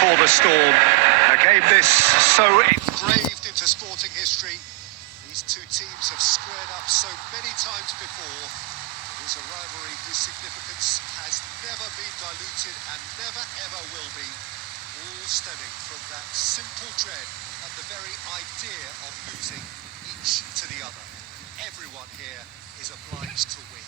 before the storm. A game this so engraved into sporting history. These two teams have squared up so many times before. It is a rivalry whose significance has never been diluted and never ever will be. All stemming from that simple dread at the very idea of losing each to the other. Everyone here is obliged to win.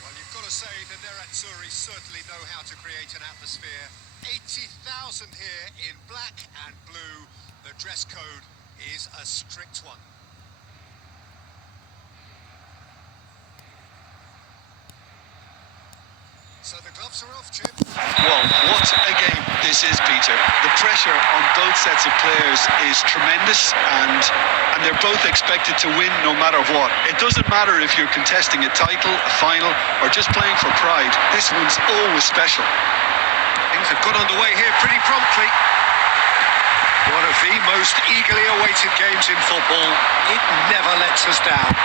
Well, you've got to say the Nerazzurri certainly know how to create an atmosphere. 80,000 here in black and blue. The dress code is a strict one. So the gloves are off, Jim. Well, what a game this is, Peter. The pressure on both sets of players is tremendous, and they're both expected to win no matter what. It doesn't matter if you're contesting a title, a final, or just playing for pride. This one's always special. Things have got underway here pretty promptly. One of the most eagerly awaited games in football. It never lets us down.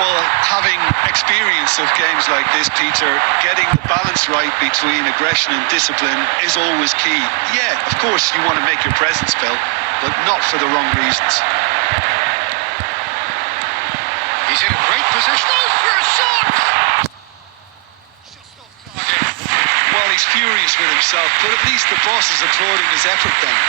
Well, having experience of games like this, Peter, getting the balance right between aggression and discipline is always key. Yeah, of course you want to make your presence felt, but not for the wrong reasons. He's in a great position. Oh, for a shot! Just off target. Well, he's furious with himself, but at least the boss is applauding his effort then.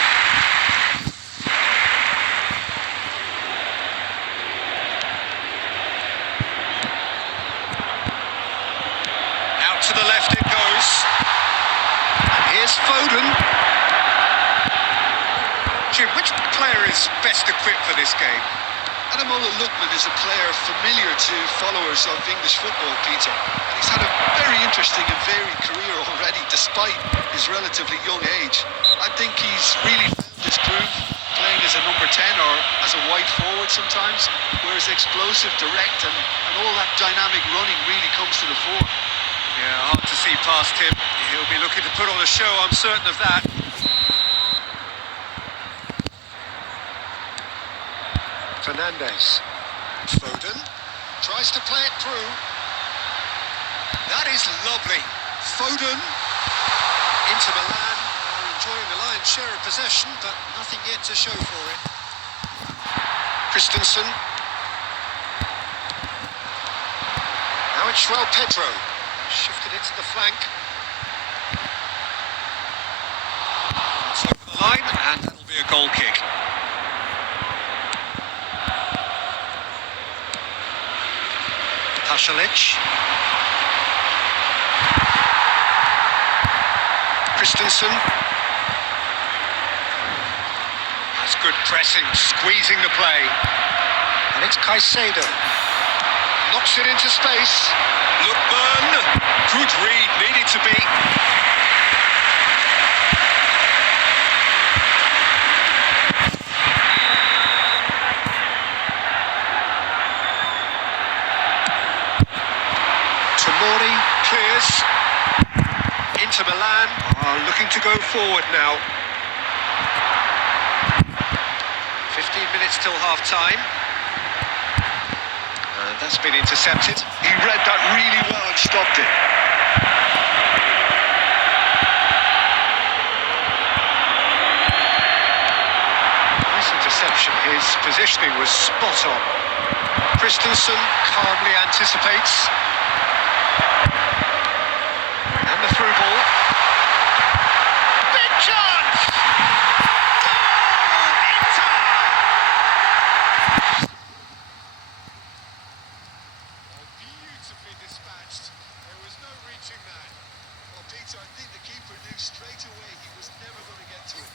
To the left it goes. And here's Foden. Jim, which player is best equipped for this game? Ademola Lookman is a player familiar to followers of English football, Peter. And he's had a very interesting and varied career already, despite his relatively young age. I think he's really found his groove, playing as a number 10 or as a wide forward sometimes, where his explosive, direct and all that dynamic running really comes to the fore. Yeah, hard to see past him. He'll be looking to put on a show, I'm certain of that. Fernandes. Foden tries to play it through. That is lovely. Foden into Milan. They're enjoying the lion's share of possession, but nothing yet to show for it. Christensen. Now it's João Pedro. Shifted it to the flank. It's over the line, and that'll be a goal kick. Pasalic. Christensen. That's good pressing, squeezing the play. And it's Caicedo. Knocks it into space. Lookman. Good read, needed to be. Tomori clears. Into Milan. Looking to go forward now. 15 minutes till half-time. That's been intercepted. He read that really well and stopped it. Nice interception. His positioning was spot on. Christensen calmly anticipates. And the through ball. Big chance! I think the keeper knew straight away he was never going to get to it.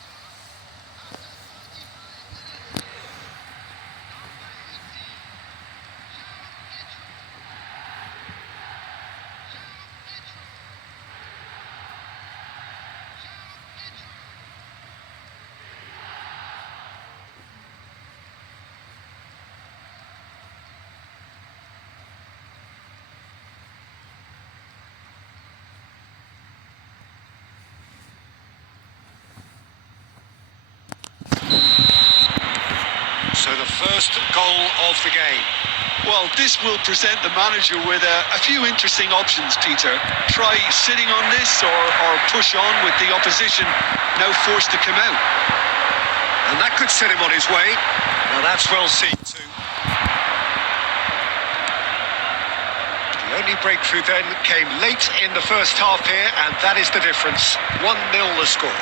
So the first goal of the game. Well, this will present the manager with a few interesting options, Peter. Try sitting on this or push on with the opposition now forced to come out. And that could set him on his way. Now that's well seen too. The only breakthrough then came late in the first half here, and that is the difference. 1-0 the score.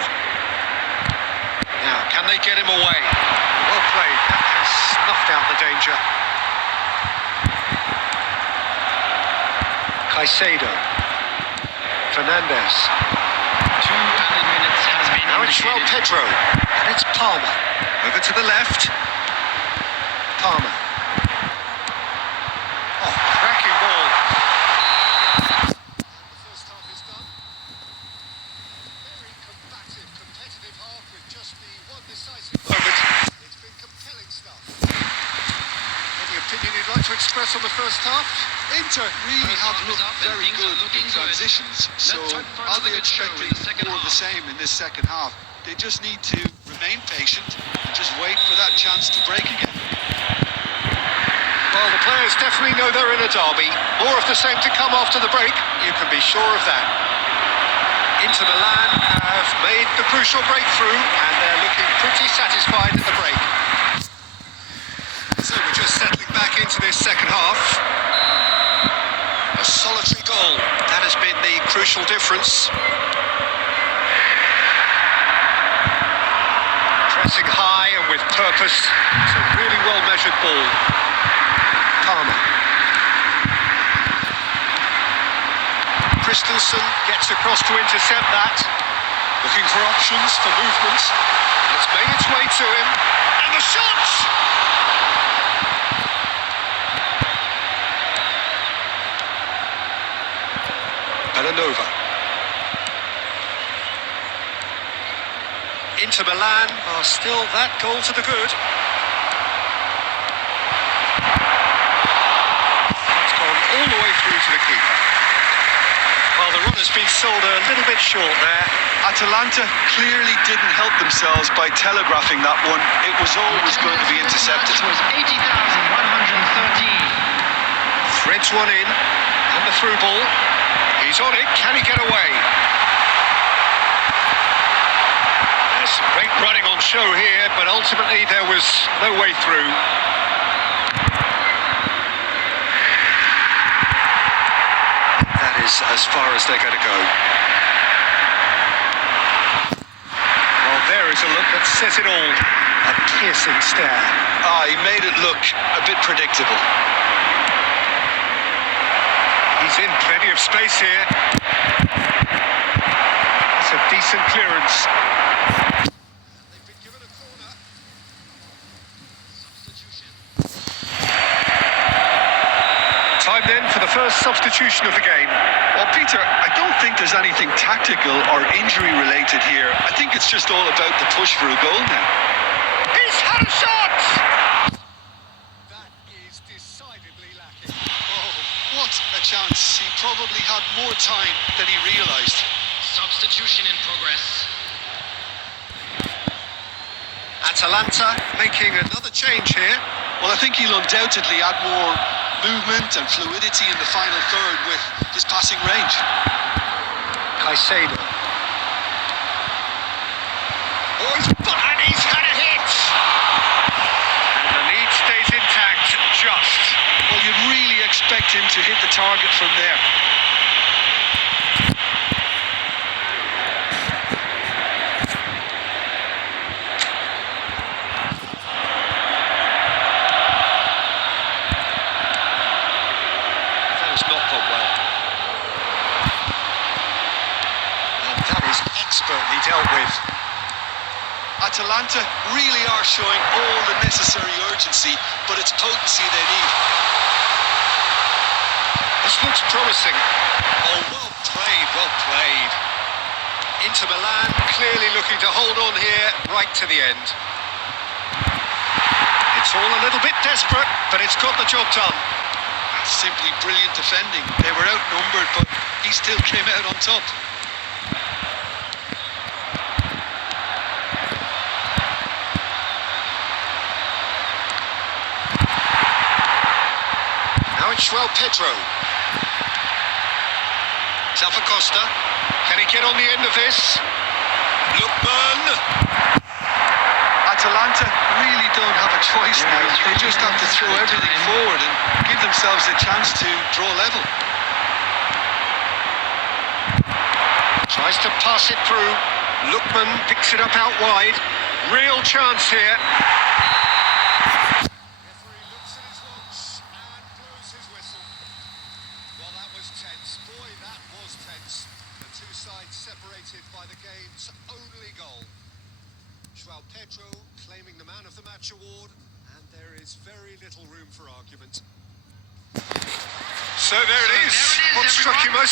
Now, can they get him away? Well played. That has snuffed out the danger. Caicedo. Fernandez. 2 added minutes has been Now it's João indicated. Pedro. And it's Palmer. Over to the left. Palmer. Oh, cracking ball. The first half is done. Very combative, competitive half with just the one decisive moment. It's been compelling stuff. Any opinion you'd like to express on the first half? Inter really have First half is looked up and very things good are looking in good. transitions, so Let's hope for I'll another be good show in expecting the second more of the half. same in this second half. They just need to remain patient and just wait for that chance to break again. Well, the players definitely know they're in a derby. More of the same to come after the break, you can be sure of that. Inter Milan have made the crucial breakthrough, and they're looking pretty satisfied at the break. So we're just settling back into this second half. A solitary goal, that has been the crucial difference. Pressing high and with purpose. It's a really well-measured ball. Palmer. Christensen gets across to intercept that. Looking for options for movement. It's made its way to him. And the shot! Belanova. Inter Milan are still that goal to the good. It's gone all the way through to the keeper. Well, the run has been sold a little bit short there. Atalanta clearly didn't help themselves by telegraphing that one. It was always going to be intercepted. Was 80,113. Threads one in, and the through ball. He's on it, can he get away? There's some great running on show here, but ultimately there was no way through. That is as far as they're going to go. Well, there is a look that says it all. A piercing stare. He made it look a bit predictable. He's in plenty of space here. That's a decent clearance. They've been given a corner. Substitution. Time then for the first substitution of the game. Well, Peter, I don't think there's anything tactical or injury related here. I think it's just all about the push for a goal now. He's had a shot! That is decidedly lacking. Oh, what a chance. He probably had more time than he realised. Substitution in progress. Atalanta making another change here. Well, I think he'll undoubtedly add more movement and fluidity in the final third with his passing range. Caicedo. Oh, and he's had a hit! And the lead stays intact, just. Well, you'd really expect him to hit the target from there. That has not gone well. And that is expertly dealt with. Atalanta really are showing all the necessary urgency, but it's potency they need. This looks promising. Oh, well played, well played. Inter Milan clearly looking to hold on here right to the end. It's all a little bit desperate, but it's got the job done. That's simply brilliant defending. They were outnumbered, but he still came out on top. it's João Pedro. Alpha Costa. Can he get on the end of this? Lookman. Atalanta really don't have a choice now. They just have to throw everything forward and give themselves a chance to draw level. Tries to pass it through. Lookman picks it up out wide. Real chance here. Referee looks at his watch and blows his whistle. Well, that was tense. Boy, that was tense. The two sides separated by the game's only goal. João Pedro claiming the Man of the Match award, and there is very little room for argument. So there it is. What struck you most?